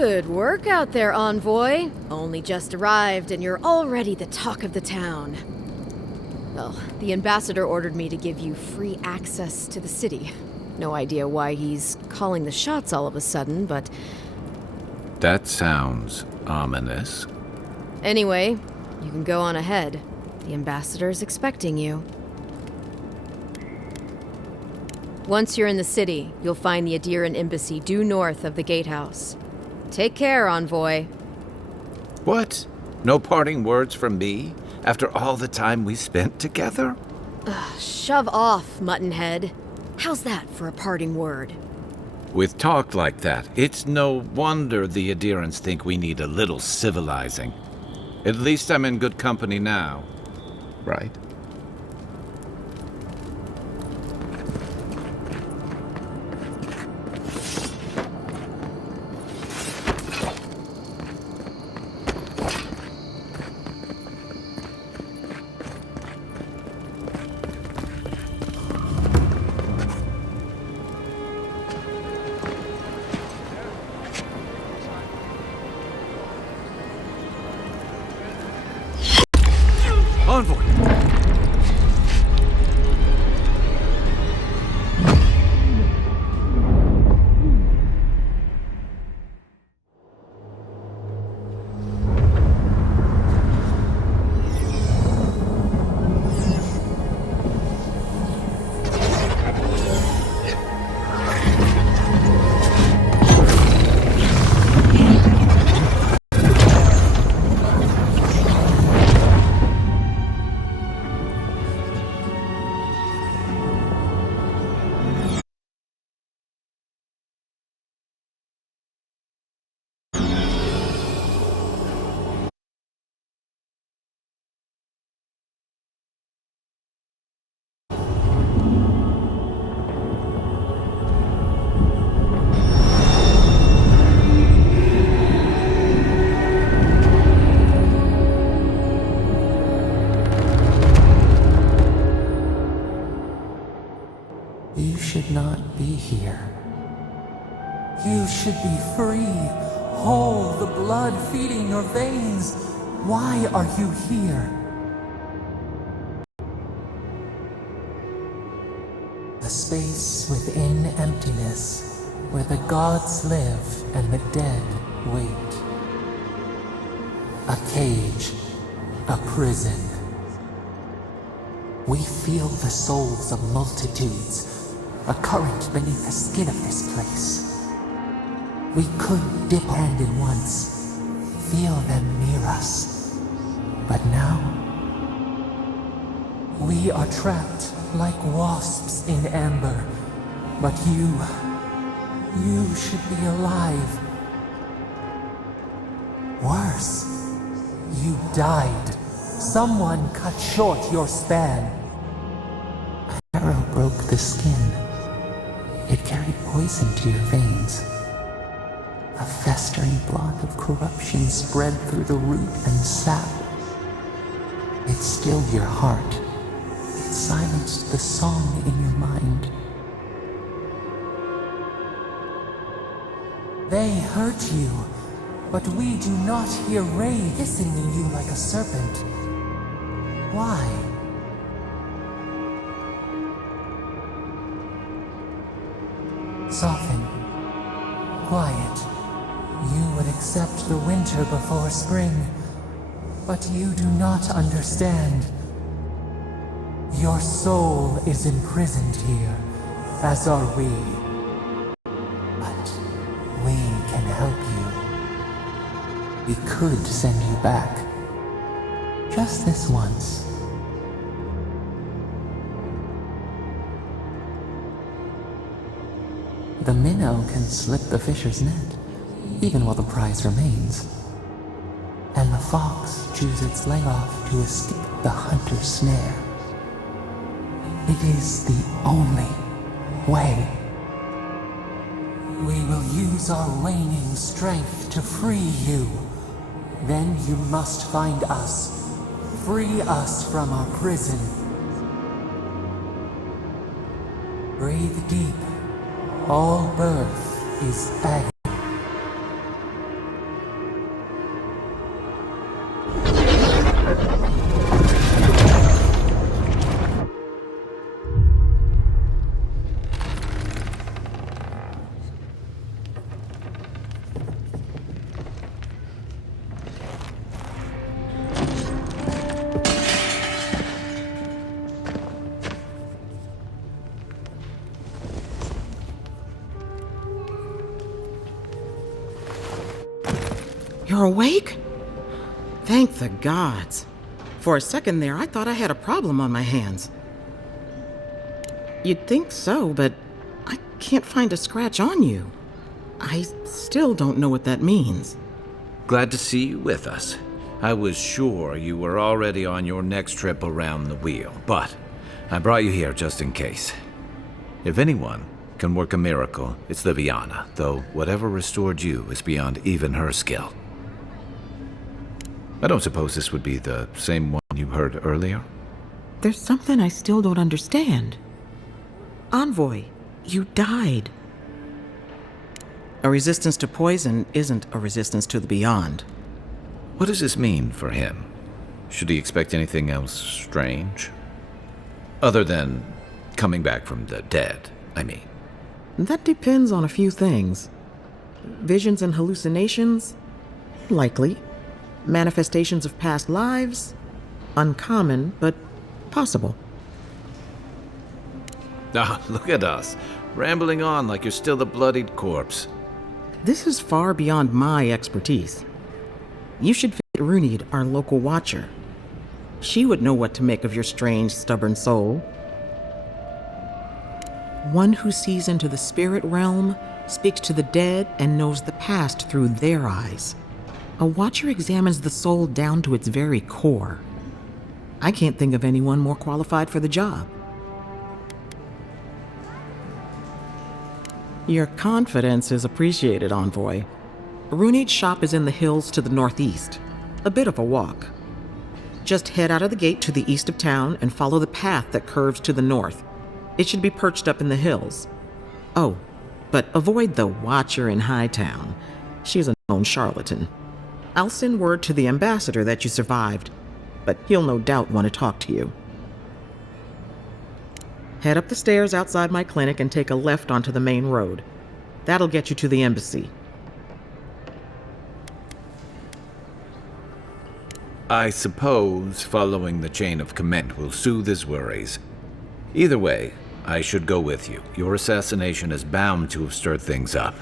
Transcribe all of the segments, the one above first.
Good work out there, Envoy. Only just arrived and you're already the talk of the town. Well, the ambassador ordered me to give you free access to the city. No idea why he's calling the shots all of a sudden, but... That sounds ominous. Anyway, you can go on ahead. The ambassador's expecting you. Once you're in the city, you'll find the Adiran embassy due north of the gatehouse. Take care, Envoy. What? No parting words from me? After all the time we spent together? Shove off, Muttonhead. How's that for a parting word? With talk like that, it's no wonder the Adirans think we need a little civilizing. At least I'm in good company now, right? Envoy! You should not be here. You should be free, whole, the blood feeding your veins. Why are you here? A space within emptiness, where the gods live and the dead wait. A cage, a prison. We feel the souls of multitudes, a current beneath the skin of this place. We could dip hand in once, feel them near us. But now, we are trapped like wasps in amber. But you should be alive. Worse, you died. Someone cut short your span. A arrow broke the skin. It carried poison to your veins. A festering blot of corruption spread through the root and sap. It stilled your heart. It silenced the song in your mind. They hurt you, but we do not hear rage hissing in you like a serpent. Why? Soften. Quiet. You would accept the winter before spring, but you do not understand. Your soul is imprisoned here, as are we. But we can help you. We could send you back. Just this once. The minnow can slip the fisher's net, even while the prize remains. And the fox chews its leg off to escape the hunter's snare. It is the only way. We will use our waning strength to free you. Then you must find us. Free us from our prison. Breathe deep. All birth is agony. You're awake? Thank the gods. For a second there, I thought I had a problem on my hands. You'd think so, but I can't find a scratch on you. I still don't know what that means. Glad to see you with us. I was sure you were already on your next trip around the wheel, but I brought you here just in case. If anyone can work a miracle, it's Liviana, though whatever restored you is beyond even her skill. I don't suppose this would be the same one you heard earlier? There's something I still don't understand. Envoy, you died. A resistance to poison isn't a resistance to the beyond. What does this mean for him? Should he expect anything else strange? Other than coming back from the dead, I mean. That depends on a few things. Visions and hallucinations? Likely. Manifestations of past lives? Uncommon, but possible. Ah, look at us, rambling on like you're still a bloodied corpse. This is far beyond my expertise. You should visit Runid, our local watcher. She would know what to make of your strange, stubborn soul. One who sees into the spirit realm, speaks to the dead, and knows the past through their eyes. A watcher examines the soul down to its very core. I can't think of anyone more qualified for the job. Your confidence is appreciated, Envoy. Runid's shop is in the hills to the northeast. A bit of a walk. Just head out of the gate to the east of town and follow the path that curves to the north. It should be perched up in the hills. Oh, but avoid the Watcher in Hightown. She's a known charlatan. I'll send word to the ambassador that you survived, but he'll no doubt want to talk to you. Head up the stairs outside my clinic and take a left onto the main road. That'll get you to the embassy. I suppose following the chain of command will soothe his worries. Either way, I should go with you. Your assassination is bound to have stirred things up.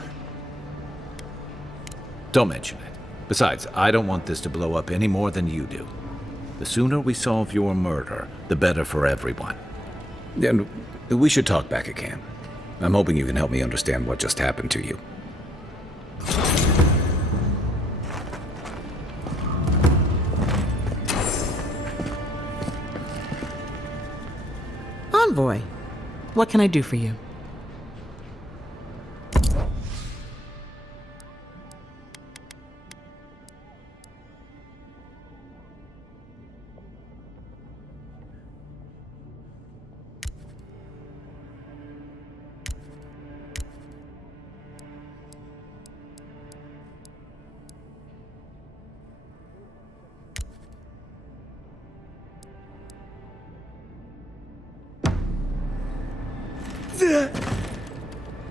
Don't mention it. Besides, I don't want this to blow up any more than you do. The sooner we solve your murder, the better for everyone. And we should talk back again. I'm hoping you can help me understand what just happened to you. Envoy, what can I do for you?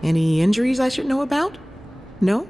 Any injuries I should know about? No?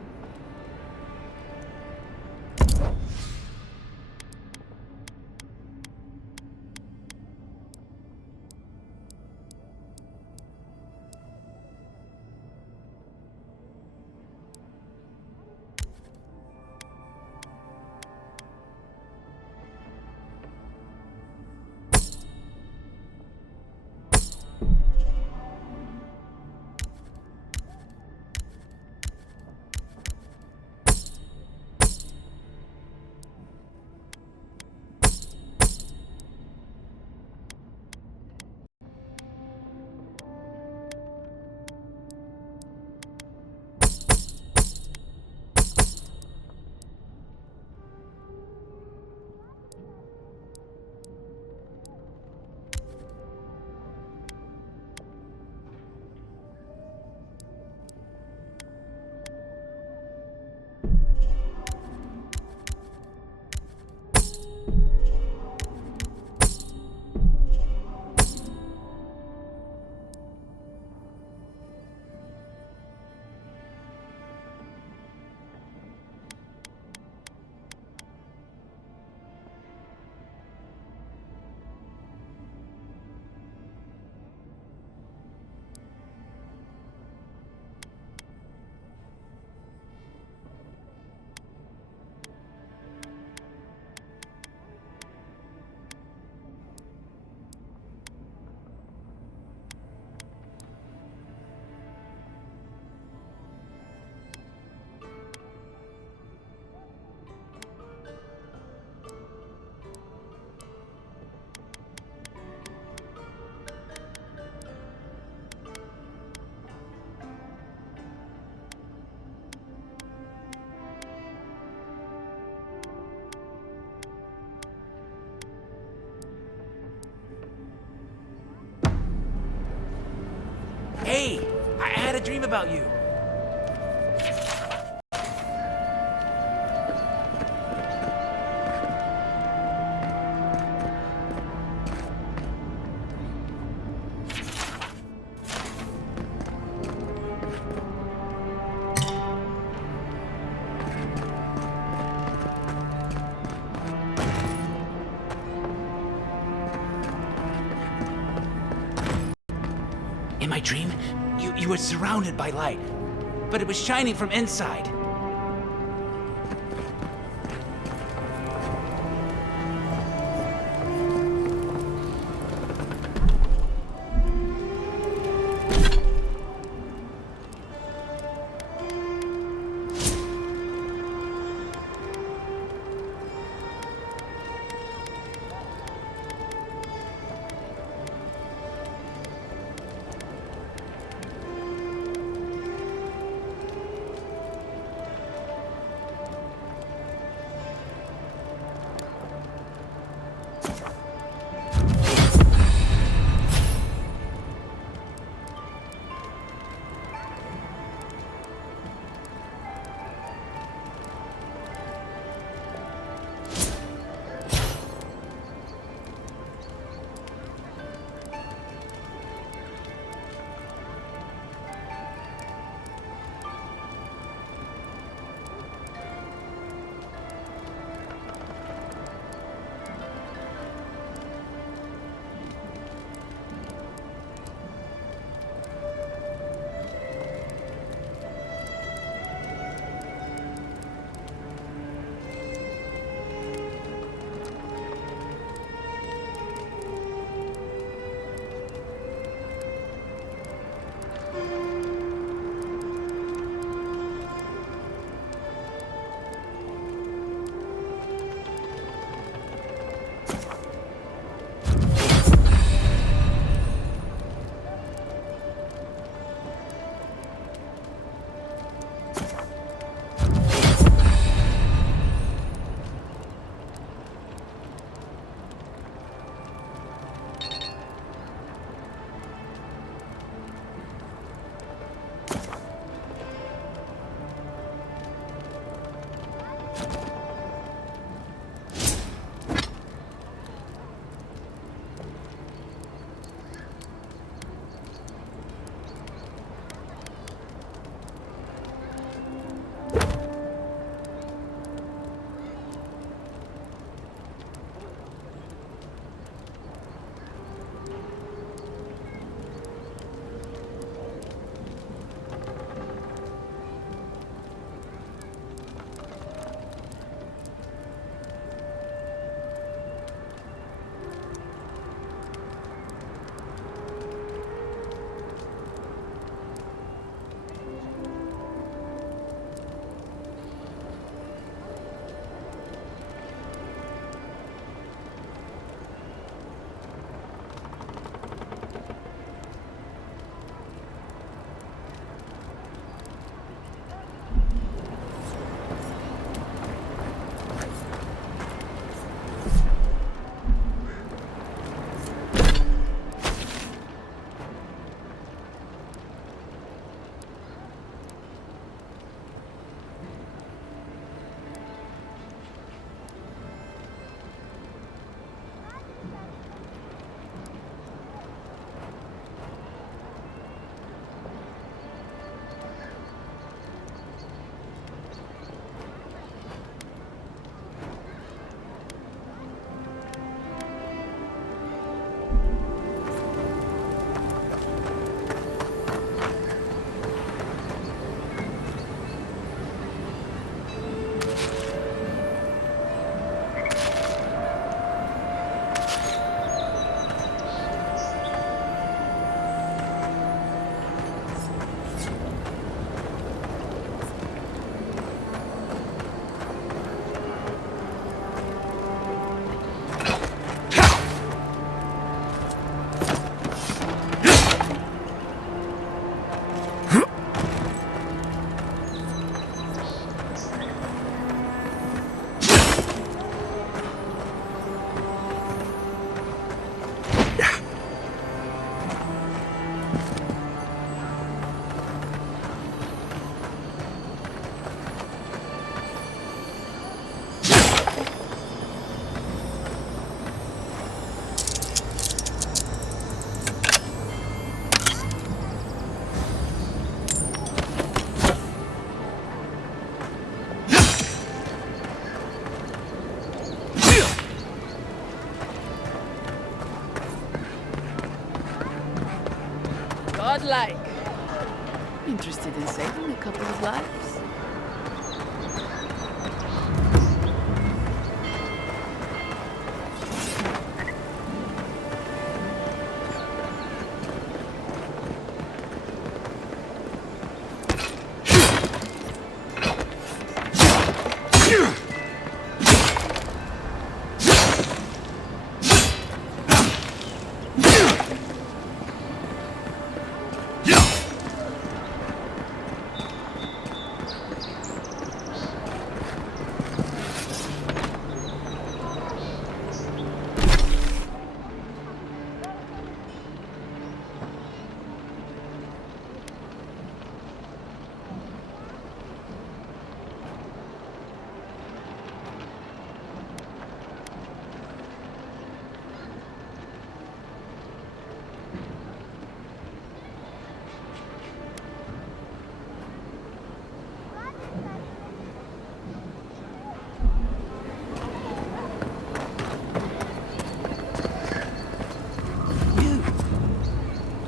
a dream about you. In my dream, you were surrounded by light, but it was shining from inside. godlike. Interested in saving a couple of lives?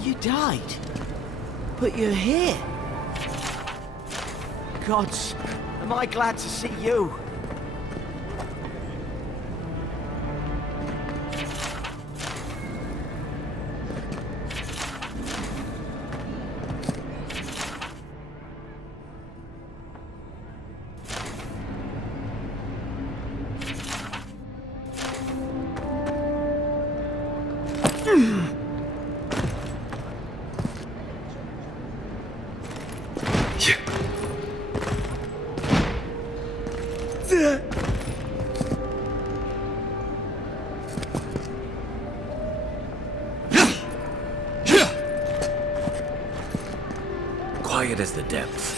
You died. But you're here. Gods, am I glad to see you. Quiet as the depths.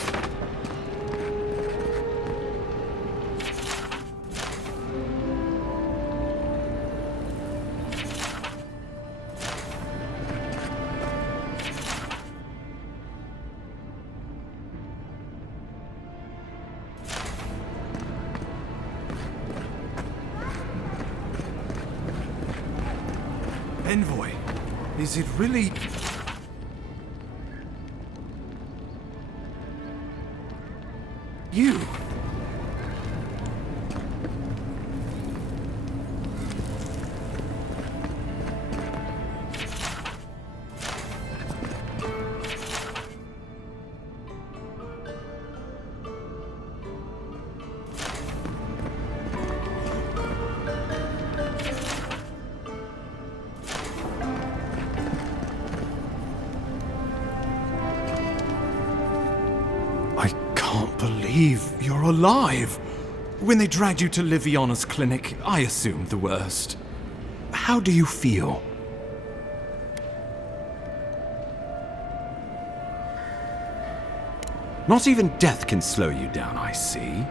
Envoy, is it really... you? I can't believe you're alive. When they dragged you to Liviana's clinic, I assumed the worst. How do you feel? Not even death can slow you down, I see.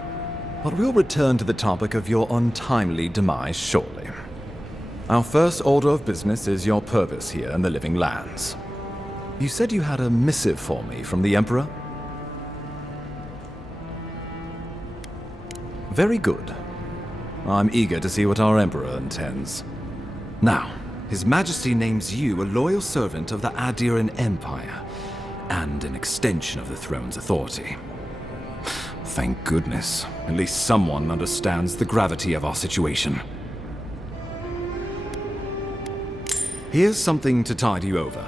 But we'll return to the topic of your untimely demise shortly. Our first order of business is your purpose here in the Living Lands. You said you had a missive for me from the Emperor? Very good. I'm eager to see what our Emperor intends. Now, His Majesty names you a loyal servant of the Adiran Empire, and an extension of the throne's authority. Thank goodness. At least someone understands the gravity of our situation. Here's something to tide you over,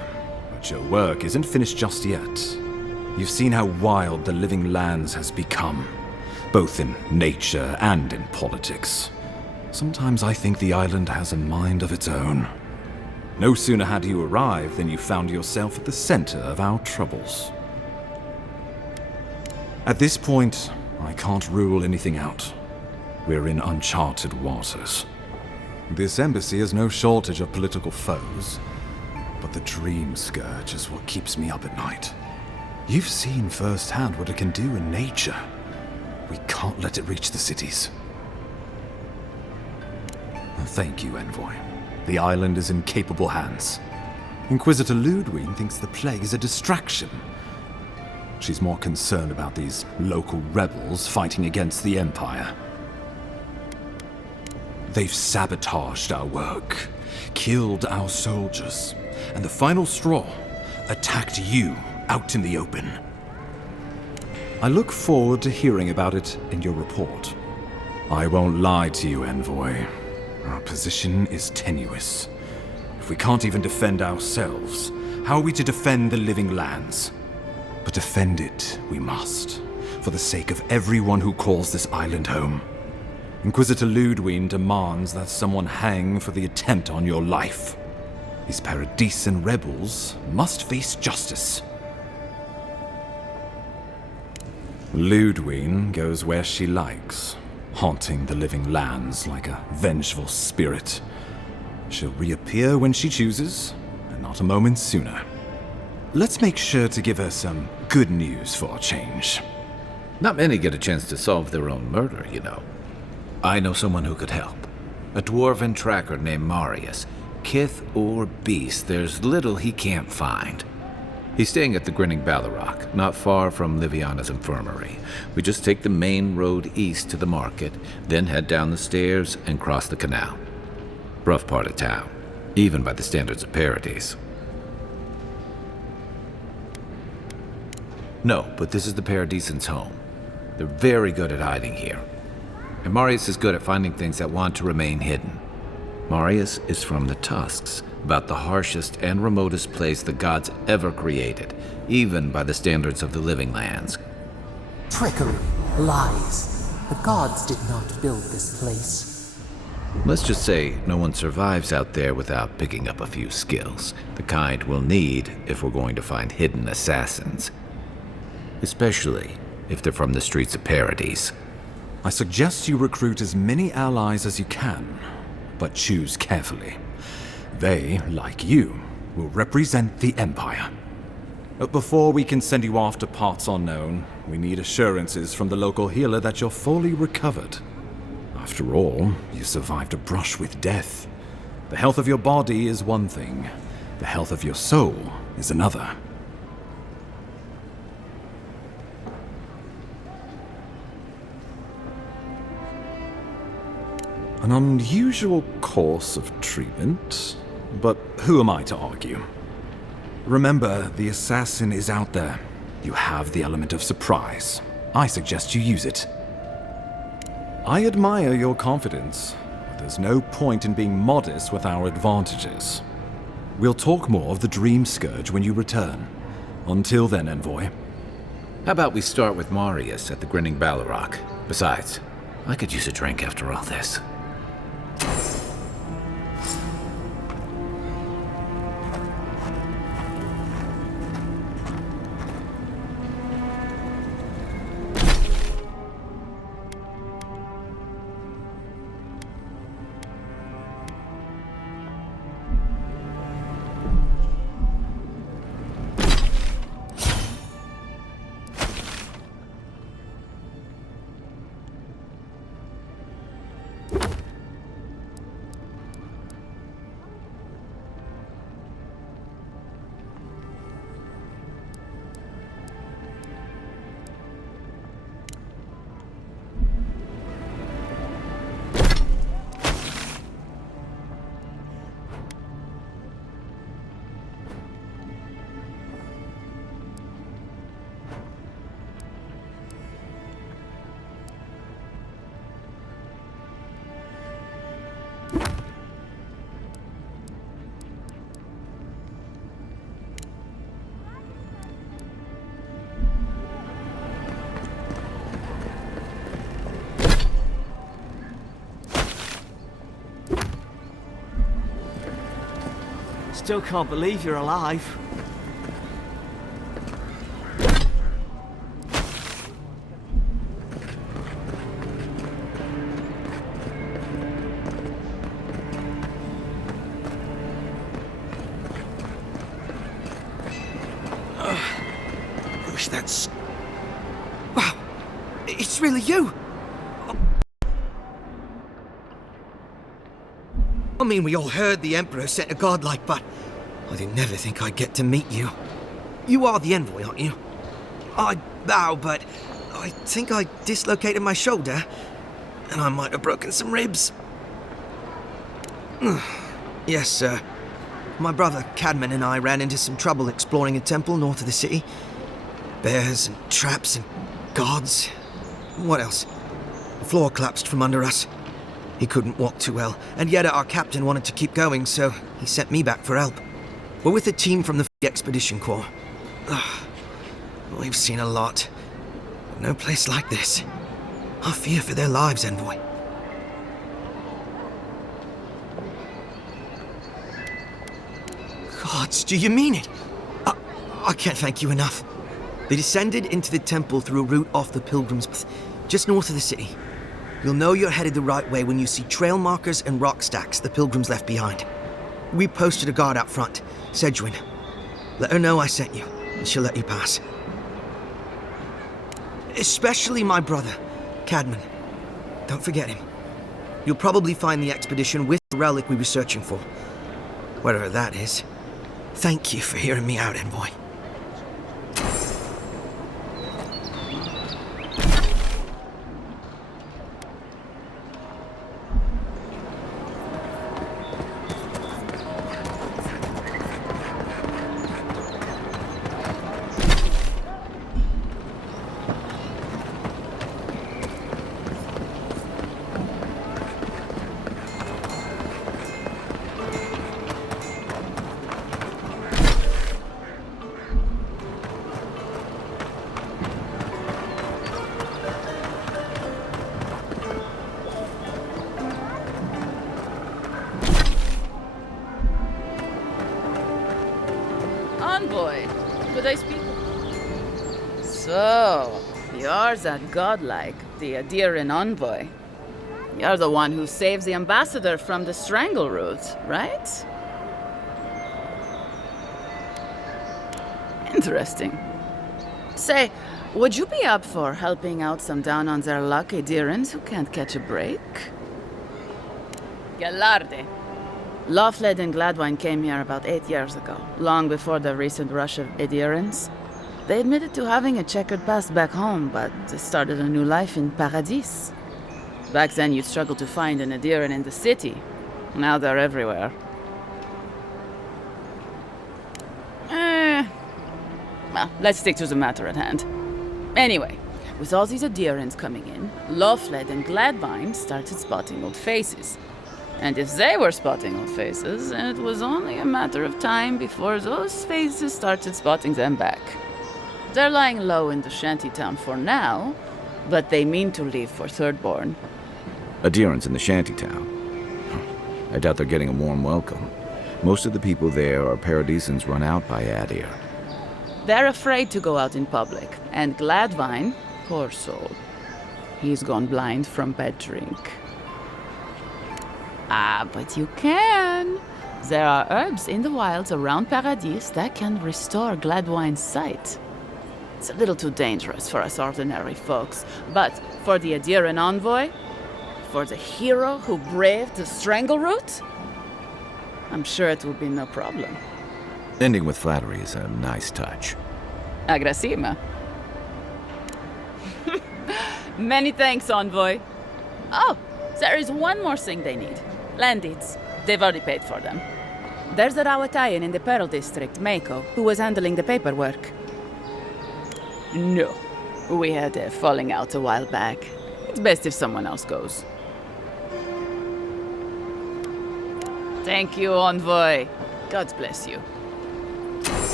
but your work isn't finished just yet. You've seen how wild the Living Lands has become, both in nature and in politics. Sometimes I think the island has a mind of its own. No sooner had you arrived than you found yourself at the center of our troubles. At this point, I can't rule anything out. We're in uncharted waters. This embassy has no shortage of political foes, but the Dream Scourge is what keeps me up at night. You've seen firsthand what it can do in nature. We can't let it reach the cities. Thank you, Envoy. The island is in capable hands. Inquisitor Ludwig thinks the plague is a distraction. She's more concerned about these local rebels fighting against the Empire. They've sabotaged our work, killed our soldiers, and the final straw, attacked you out in the open. I look forward to hearing about it in your report. I won't lie to you, Envoy. Our position is tenuous. If we can't even defend ourselves, how are we to defend the living lands? But defend it we must, for the sake of everyone who calls this island home. Inquisitor Ludwig demands that someone hang for the attempt on your life. These Paradisen rebels must face justice. Ludwig goes where she likes, haunting the living lands like a vengeful spirit. She'll reappear when she chooses, and not a moment sooner. Let's make sure to give her some good news for a change. Not many get a chance to solve their own murder, you know. I know someone who could help. A dwarven tracker named Marius. Kith or beast, there's little he can't find. He's staying at the Grinning Ballarrock, not far from Liviana's infirmary. We just take the main road east to the market, then head down the stairs and cross the canal. Rough part of town, even by the standards of Paradise. No, but this is the Paradisen's home. They're very good at hiding here. And Marius is good at finding things that want to remain hidden. Marius is from the Tusks, about the harshest and remotest place the gods ever created, even by the standards of the living lands. Trickery, lies. The gods did not build this place. Let's just say no one survives out there without picking up a few skills, the kind we'll need if we're going to find hidden assassins. Especially if they're from the streets of Paradise. I suggest you recruit as many allies as you can, but choose carefully. They, like you, will represent the Empire. But before we can send you off to parts unknown, we need assurances from the local healer that you're fully recovered. After all, you survived a brush with death. The health of your body is one thing. The health of your soul is another. An unusual course of treatment, but who am I to argue? Remember, the assassin is out there. You have the element of surprise. I suggest you use it. I admire your confidence, but there's no point in being modest with our advantages. We'll talk more of the Dream Scourge when you return. Until then, Envoy. How about we start with Marius at the Grinning Ballarrock? Besides, I could use a drink after all this. Still can't believe you're alive. Gosh, that's... Wow, it's really you! I mean, we all heard the Emperor sent a godlike, but I didn't never think I'd get to meet you. You are the Envoy, aren't you? I bow, but I think I dislocated my shoulder, and I might have broken some ribs. Yes, sir. My brother Cadman and I ran into some trouble exploring a temple north of the city. Bears and traps and gods. What else? The floor collapsed from under us. He couldn't walk too well, and yet our captain wanted to keep going, so he sent me back for help. We're with a team from the Expedition Corps. We've seen a lot. But no place like this. I fear for their lives, Envoy. Gods, do you mean it? I can't thank you enough. They descended into the temple through a route off the Pilgrim's Path, just north of the city. You'll know you're headed the right way when you see trail markers and rock stacks the Pilgrims left behind. We posted a guard out front, Sedgwin. Let her know I sent you, and she'll let you pass. Especially my brother, Cadman. Don't forget him. You'll probably find the expedition with the relic we were searching for. Wherever that is. Thank you for hearing me out, Envoy. Envoy, could I speak? So, you're that godlike, the Adiran envoy. You're the one who saves the ambassador from the strangle root, right? Interesting. Say, would you be up for helping out some down-on-their-luck Adirans who can't catch a break? Gallarde. Lawfled and Gladwine came here about 8 years ago, long before the recent rush of Adirans. They admitted to having a checkered past back home, but they started a new life in Paradis. Back then, you'd struggle to find an Adiran in the city. Now they're everywhere. Well, let's stick to the matter at hand. Anyway, with all these Adirans coming in, Lawfled and Gladwine started spotting old faces. And if they were spotting old faces, it was only a matter of time before those faces started spotting them back. They're lying low in the shantytown for now, but they mean to leave for Thirdborn. Adherents in the shantytown. I doubt they're getting a warm welcome. Most of the people there are Paradisans run out by Adir. They're afraid to go out in public, and Gladwine, poor soul, he's gone blind from bad drink. Ah, but you can. There are herbs in the wilds around Paradis that can restore Gladwine's sight. It's a little too dangerous for us ordinary folks, but for the Adiran envoy, for the hero who braved the strangle root, I'm sure it will be no problem. Ending with flattery is a nice touch. Agrasima. Many thanks, envoy. Oh, there is one more thing they need. Land deeds. They've already paid for them. There's a Rawatayan in the Pearl District, Mako, who was handling the paperwork. No. We had a falling out a while back. It's best if someone else goes. Thank you, envoy. God bless you.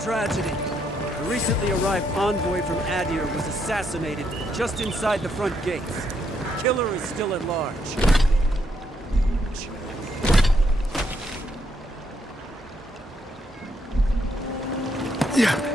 Tragedy. A recently arrived envoy from Adir was assassinated just inside the front gates. The killer is still at large. Yeah.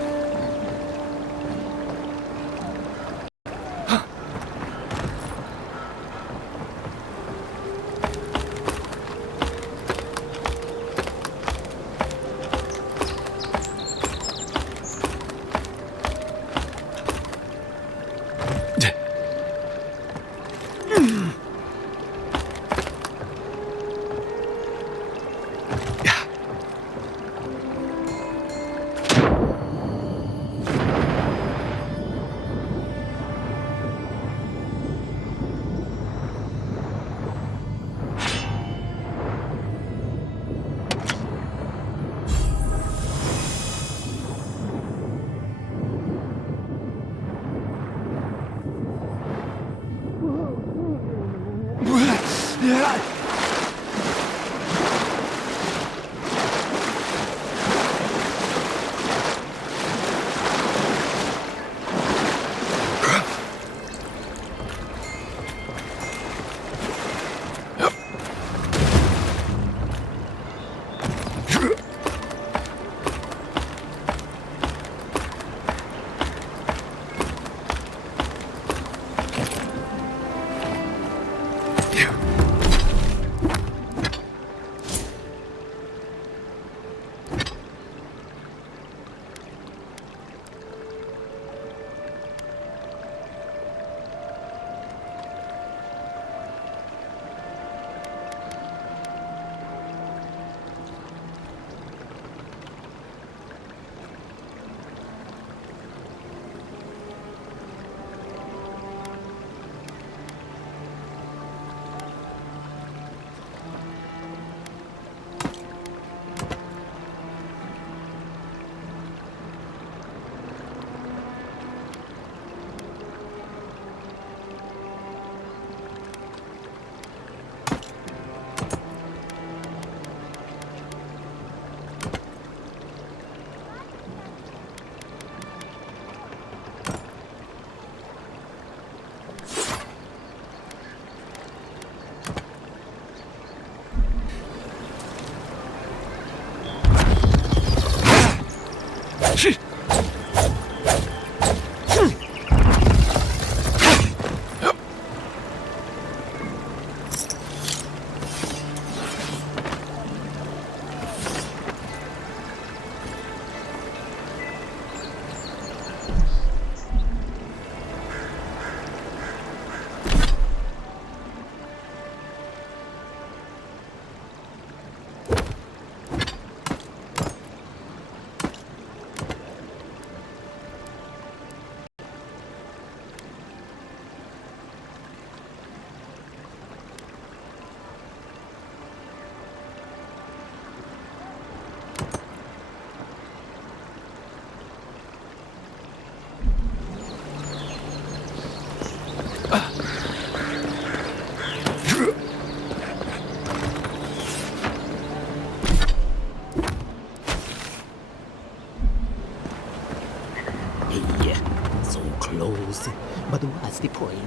So close. But what's the point?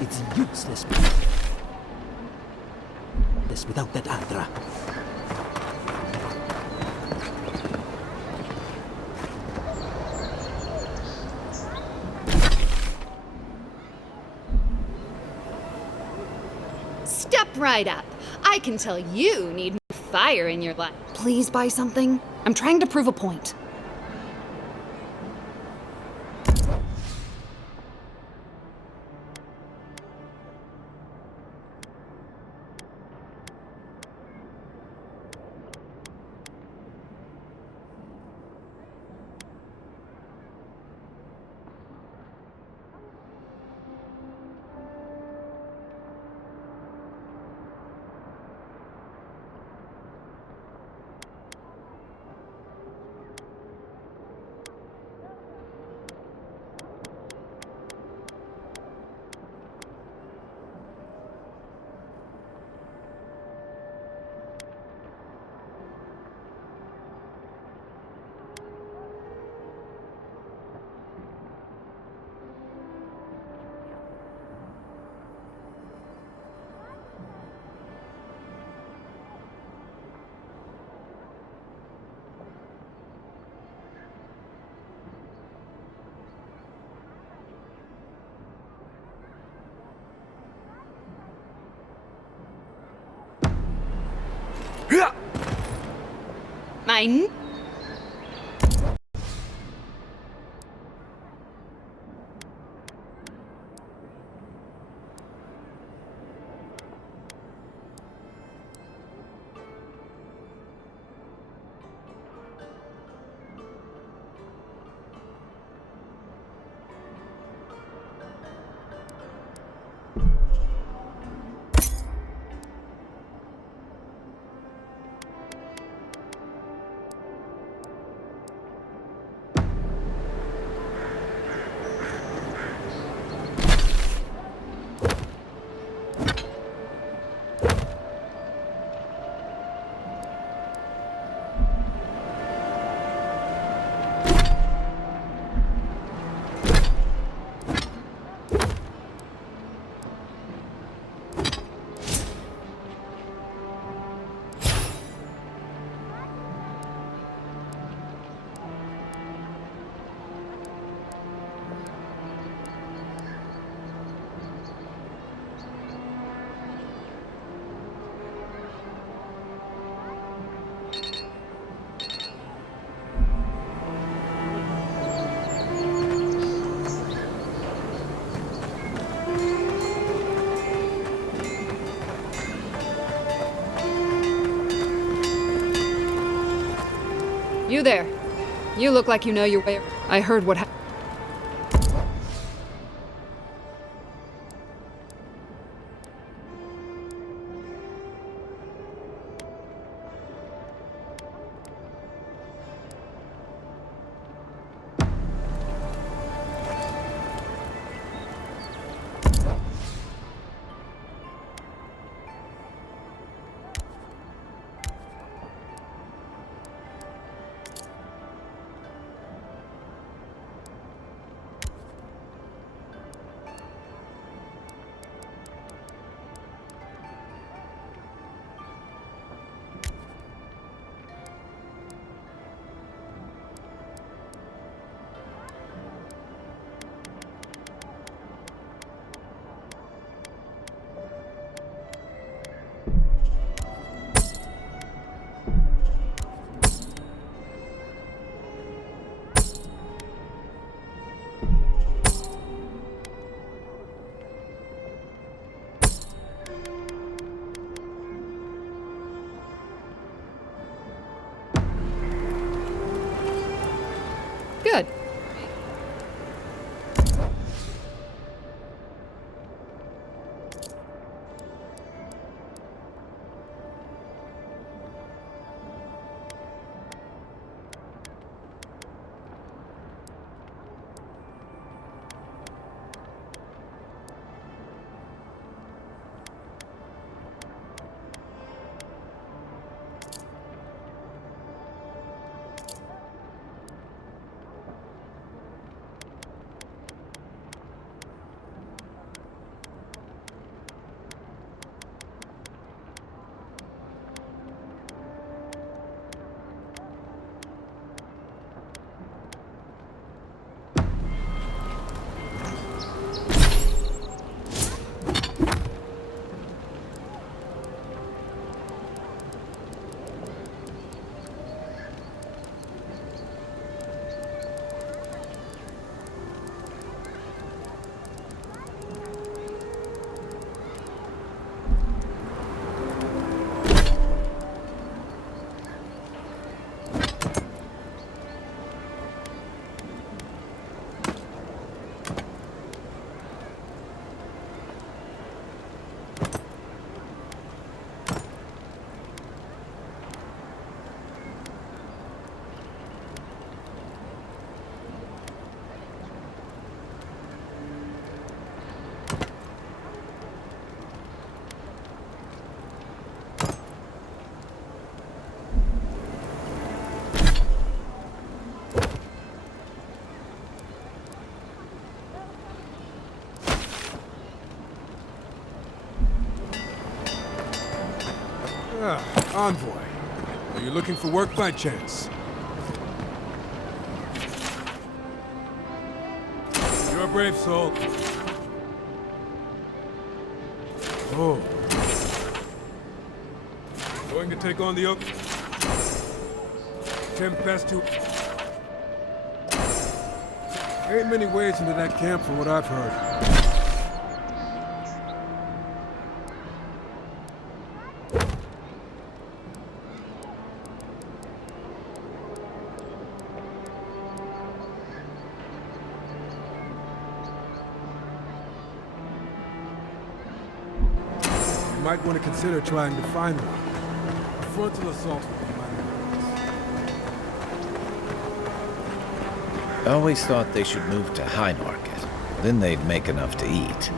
It's useless. This without that Andra. Step right up. I can tell you need more fire in your life. Please buy something. I'm trying to prove a point. Mine. You there. You look like you know your way. I heard what happened. Good. Envoy. Are you looking for work by chance? You're a brave soul. Oh. Going to take on the oak? 10 past 2. Ain't many ways into that camp from what I've heard. You might want to consider trying to find one. A frontal assault would be my advice. I always thought they should move to High Market. Then they'd make enough to eat.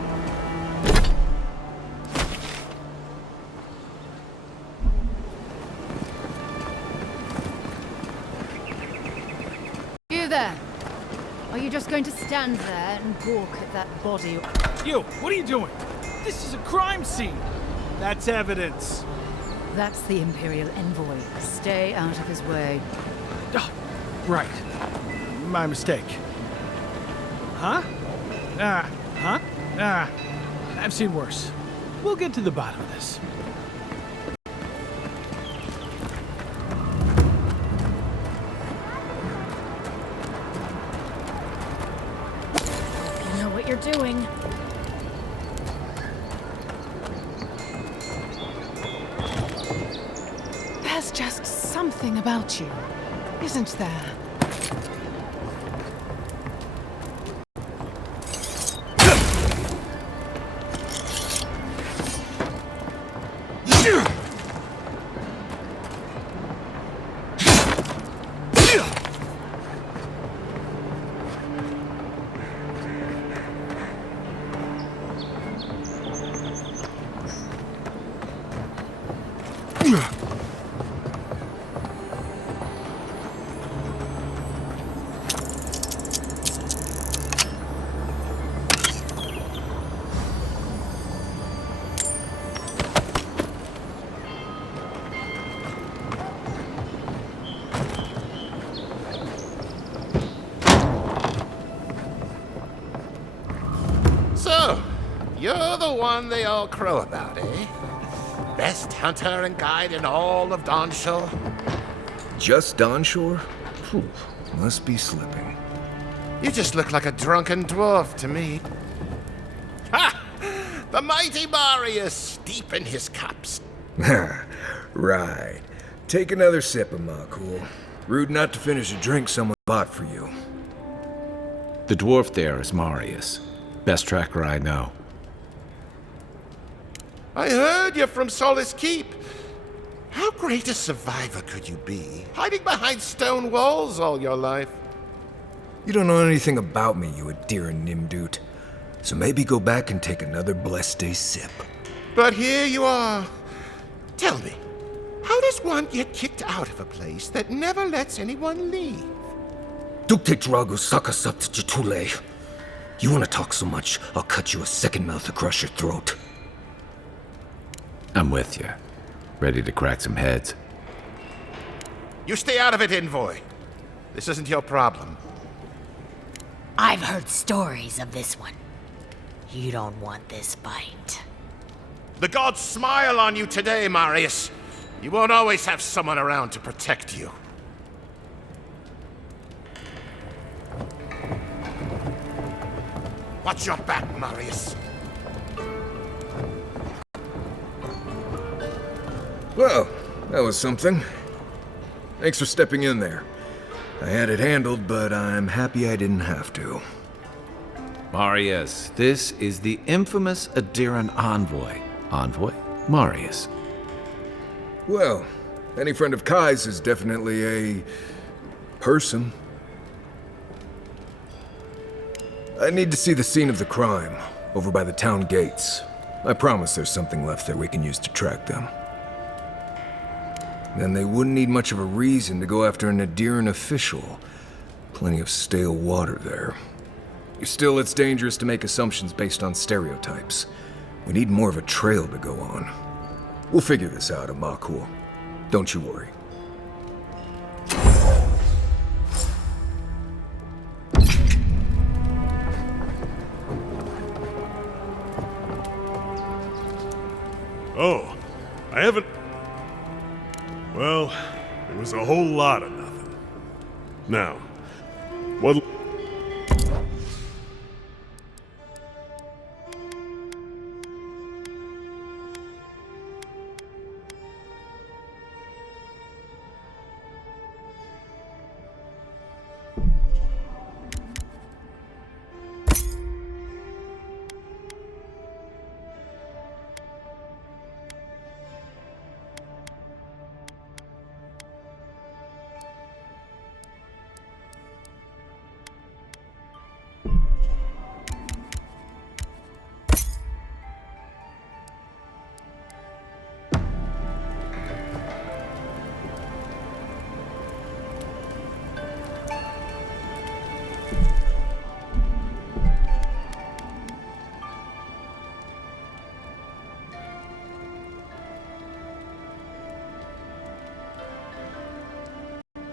You there? Are you just going to stand there and gawk at that body? You, what are you doing? This is a crime scene. That's evidence. That's the Imperial envoy. Stay out of his way. Oh, right. My mistake. Huh? I've seen worse. We'll get to the bottom of this. You know what you're doing. There's just something about you, isn't there? So, you're the one they all crow about, eh? Best hunter and guide in all of Dawnshore? Just Dawnshore? Phew, must be slipping. You just look like a drunken dwarf to me. Ha! The mighty Marius, deep in his cups. Right. Take another sip of my cool. Rude not to finish a drink someone bought for you. The dwarf there is Marius. Best tracker I know. I heard you're from Solace Keep. How great a survivor could you be, hiding behind stone walls all your life? You don't know anything about me, you Adiran Nimdut. So maybe go back and take another blessed day sip. But here you are. Tell me, how does one get kicked out of a place that never lets anyone leave? Dukte Drago Sakasapt Jitule. You want to talk so much, I'll cut you a second mouth across your throat. I'm with you. Ready to crack some heads. You stay out of it, Envoy. This isn't your problem. I've heard stories of this one. You don't want this fight. The gods smile on you today, Marius. You won't always have someone around to protect you. Watch your back, Marius. Well, that was something. Thanks for stepping in there. I had it handled, but I'm happy I didn't have to. Marius, this is the infamous Adiran envoy. Envoy? Marius. Well, any friend of Kai's is definitely a person. I need to see the scene of the crime, over by the town gates. I promise there's something left there we can use to track them. Then they wouldn't need much of a reason to go after an Adiran official. Plenty of stale water there. Still, it's dangerous to make assumptions based on stereotypes. We need more of a trail to go on. We'll figure this out, Amakul. Don't you worry. Oh, I haven't... Well, it was a whole lot of nothing. Now, what...